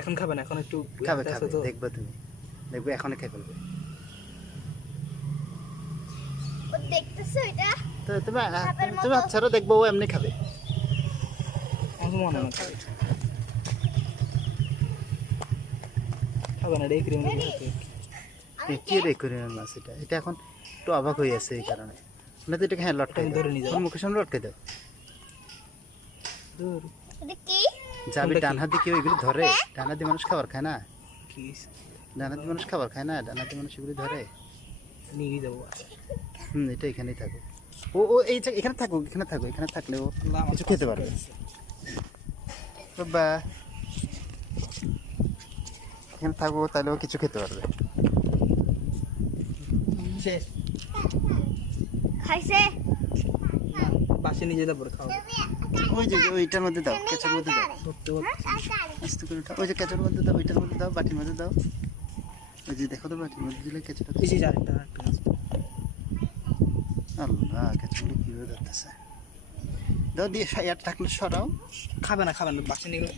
এখন খাবে না, এখন একটু খাবে আছে খাবে তো। দেখবে তুমি, দেখবে এখনই খেয়ে ফেলবে। ও দেখতেছো এটা? তো তুমি সাপের তুমি মতো। বাচ্চারা দেখবো ও এমনি খাবে। আমার তো মনে হয় না খাবে। খাবে না, রেখে দিবেন কি রে করে মাছ এটা, এটা এখন একটু অবাক হয়ে আছে এই কারণে। না তো এটাকে হ্যাঁ লটকাই আমি দাও, ধরে নিয়ে যাবো। ওর মুখের সামনে লটকাই দাও। দূর এটা কি? যাবি কোনটা ডান কি? হাতে কি ওইগুলি ধরে? ডান হাতে মানুষ খাবার খায় না, কি ডান হাতে মানুষ খাবার খায় না, ডান হাতে মানুষ এগুলি ধরে। নিয়ে যাবো। এটা এখানেই থাকুক, ও ও এই এখানে থাকুক, এখানে থাকুক, এখানে থাকলে ও কিছু খেতে পারবে। বাবা এখানে থাকবো তাহলে ও কিছু খেতে পারবে। শেষ। খাইছে? বাসে নিয়ে যেতে পরে খাওয়াবো। ওই যে ওইটার মধ্যে দাও, কেঁচোর মধ্যে দাও, ধরতে হবে। আস্তে করে উঠাও। ওই যে কেঁচোর মধ্যে দাও, ওইটার মধ্যে দাও, বাটির মধ্যে দাও। ওই যে দেখো তো বাটির মধ্যে দিলে কেঁচোটা। এই যে আরেকটা আছে। আল্লাহ কেঁচোগুলো কীভাবে ধরতেছে। দাও দিয়ে ইয়ার থাকলে সরাও। খাবে না, বাসে নিয়ে গেলে